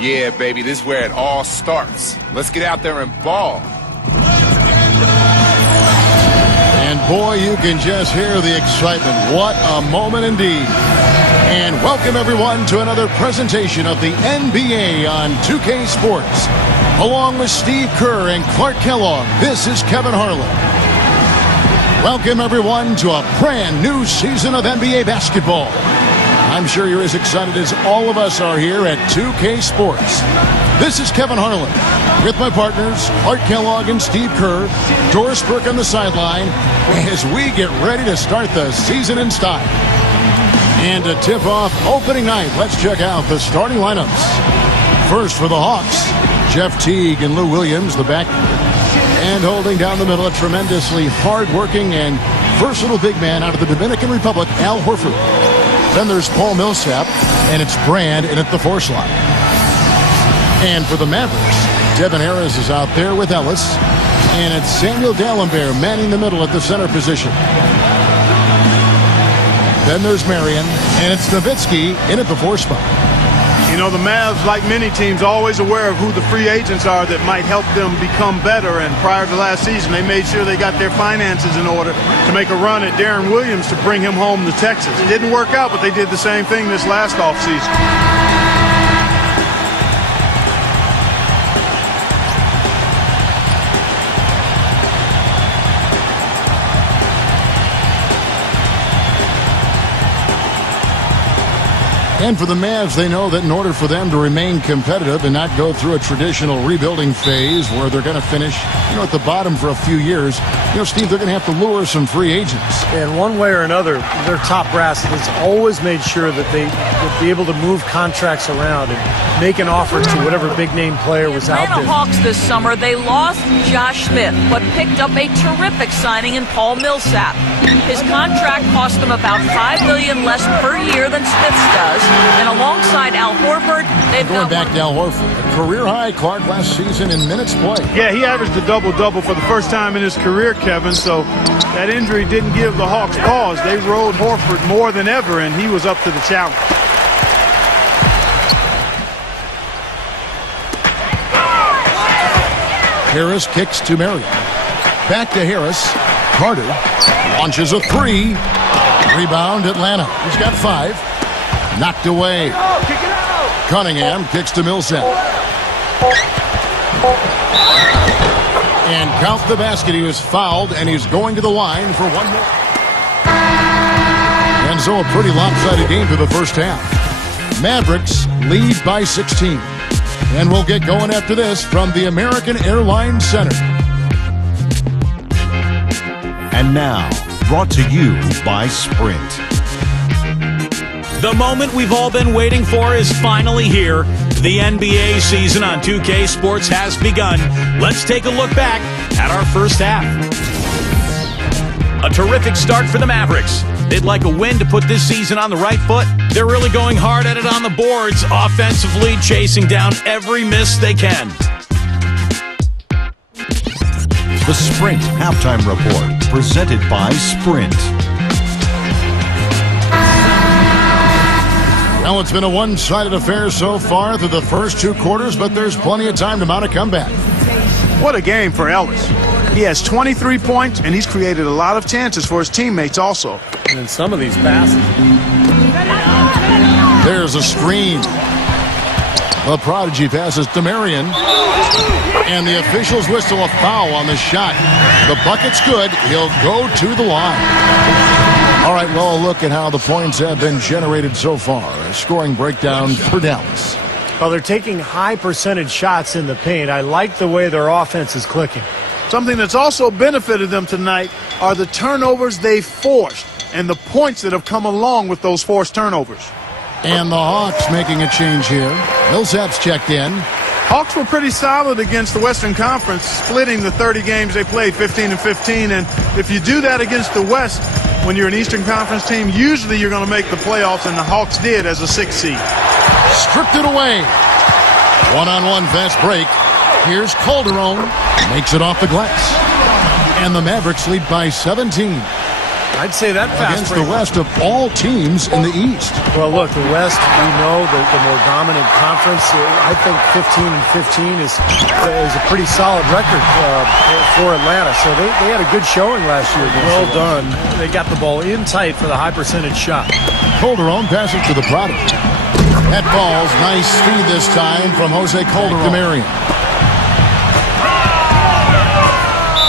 Yeah, baby, this is where it all starts. Let's get out there and ball. And boy, you can just hear the excitement. What a moment indeed. And welcome everyone to another presentation of the NBA on 2K Sports. Along with Steve Kerr and Clark Kellogg, this is Kevin Harlan. Welcome everyone to a brand new season of NBA basketball. I'm sure you're as excited as all of us are here at 2K Sports. This is Kevin Harlan with my partners Clark Kellogg and Steve Kerr, Doris Burke on the sideline as we get ready to start the season in style. And to tip off opening night, let's check out the starting lineups. First for the Hawks, Jeff Teague and Lou Williams, the back. And holding down the middle, a tremendously hard-working and versatile big man out of the Dominican Republic, Al Horford. Then there's Paul Millsap, and it's Brand in at the 4 slot. And for the Mavericks, Devin Harris is out there with Ellis, and it's Samuel Dalembert manning the middle at the center position. Then there's Marion, and it's Nowitzki in at the 4 spot. You know, the Mavs, like many teams, are always aware of who the free agents are that might help them become better. And prior to last season, they made sure they got their finances in order to make a run at Darren Williams to bring him home to Texas. It didn't work out, but they did the same thing this last offseason. And for the Mavs, they know that in order for them to remain competitive and not go through a traditional rebuilding phase where they're going to finish, at the bottom for a few years, Steve, they're going to have to lure some free agents. And one way or another, their top brass has always made sure that they would be able to move contracts around and make an offer to whatever big-name player was out there. The Hawks this summer, they lost Josh Smith, but picked up a terrific signing in Paul Millsap. His contract cost them about $5 million less per year than Smith's does. And alongside Al Horford, they've going back to Al Horford, a career high, Clark, last season in minutes played. Yeah, he averaged a double-double for the first time in his career, Kevin, so that injury didn't give the Hawks pause. They rode Horford more than ever, and he was up to the challenge. Harris kicks to Marion. Back to Harris. Carter launches a 3. Rebound, Atlanta. He's got 5. Knocked away. Cunningham kicks to Millsap. And count the basket. He was fouled, and he's going to the line for one more. And so a pretty lopsided game for the first half. Mavericks lead by 16. And we'll get going after this from the American Airlines Center. And now, brought to you by Sprint. The moment we've all been waiting for is finally here. The NBA season on 2K Sports has begun. Let's take a look back at our first half. A terrific start for the Mavericks. They'd like a win to put this season on the right foot. They're really going hard at it on the boards, offensively chasing down every miss they can. The Sprint Halftime Report, presented by Sprint. Well, it's been a one-sided affair so far through the first 2 quarters, but there's plenty of time to mount a comeback. What a game for Ellis. He has 23 points, and he's created a lot of chances for his teammates also. And some of these passes. There's a screen. The prodigy passes to Marion. And the officials whistle a foul on the shot. The bucket's good. He'll go to the line. All right, well, look at how the points have been generated so far. A scoring breakdown for Dallas. Well, they're taking high percentage shots in the paint. I like the way their offense is clicking. Something that's also benefited them tonight are the turnovers they forced and the points that have come along with those forced turnovers. And the Hawks making a change here. Millsap's checked in. Hawks were pretty solid against the Western Conference, splitting the 30 games they played, 15-15. And if you do that against the West, when you're an Eastern Conference team, usually you're going to make the playoffs, and the Hawks did as a 6th seed. Stripped it away. One-on-one fast break. Here's Calderon. Makes it off the glass. And the Mavericks lead by 17. I'd say that fast against break. the rest of all teams in the East. Well, look, the West, we know the more dominant conference. I think 15-15 is a pretty solid record for Atlanta. So they had a good showing last year. Well done. They got the ball in tight for the high percentage shot. Calderon passes to the Prodigy. That falls. Nice speed this time from Jose Calderon. Marion.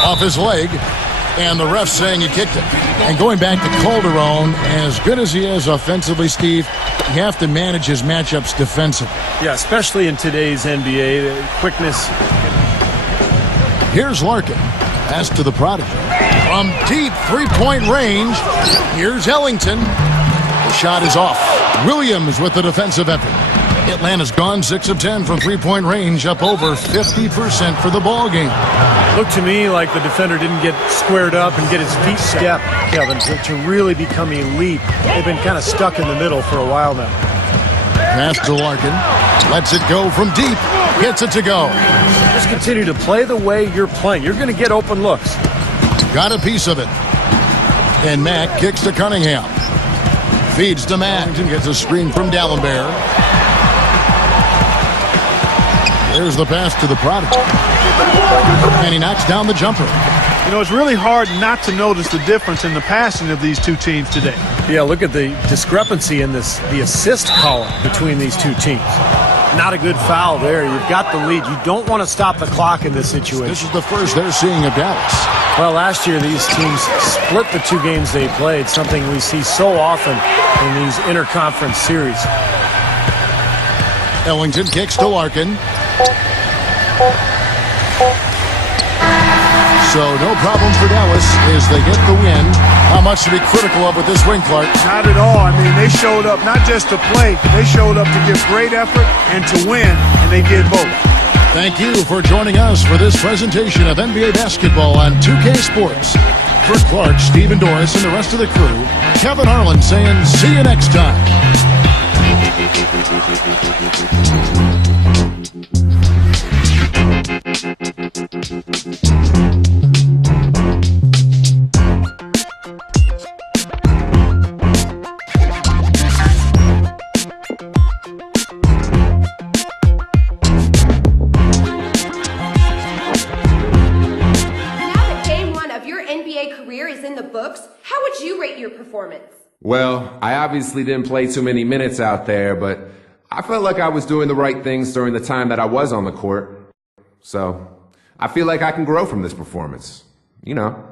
Off his leg. And the ref saying he kicked it. And going back to Calderon, as good as he is offensively, Steve, you have to manage his matchups defensively. Yeah, especially in today's NBA, the quickness. Here's Larkin. Pass to the Prodigy. From deep three-point range, here's Ellington. The shot is off. Williams with the defensive effort. Atlanta's gone 6 of 10 from three-point range, up over 50% for the ball game. Looked to me like the defender didn't get squared up and get his feet step, Kevin, to really become elite. They've been kind of stuck in the middle for a while now. Pass to Larkin. Lets it go from deep. Gets it to go. Just continue to play the way you're playing. You're going to get open looks. Got a piece of it. And Mack kicks to Cunningham. Feeds to Mack. And gets a screen from Dallenberg. There's the pass to the Prodigy. And he knocks down the jumper. You know, it's really hard not to notice the difference in the passing of these two teams today. Yeah, look at the discrepancy in the assist column between these two teams. Not a good foul there. You've got the lead. You don't want to stop the clock in this situation. This is the first they're seeing of Dallas. Well, last year these teams split the two games they played, something we see so often in these interconference series. Ellington kicks to Larkin. So no problem for Dallas as they get the win. How much to be critical of with this win, Clark? Not at all. I mean, they showed up not just to play, they showed up to give great effort and to win, and they did both. Thank you for joining us for this presentation of NBA basketball on 2K Sports. For Clark, Stephen Doris, and the rest of the crew, Kevin Harlan saying see you next time. How would you rate your performance? Well, I obviously didn't play too many minutes out there, but I felt like I was doing the right things during the time that I was on the court. So I feel like I can grow from this performance. You know.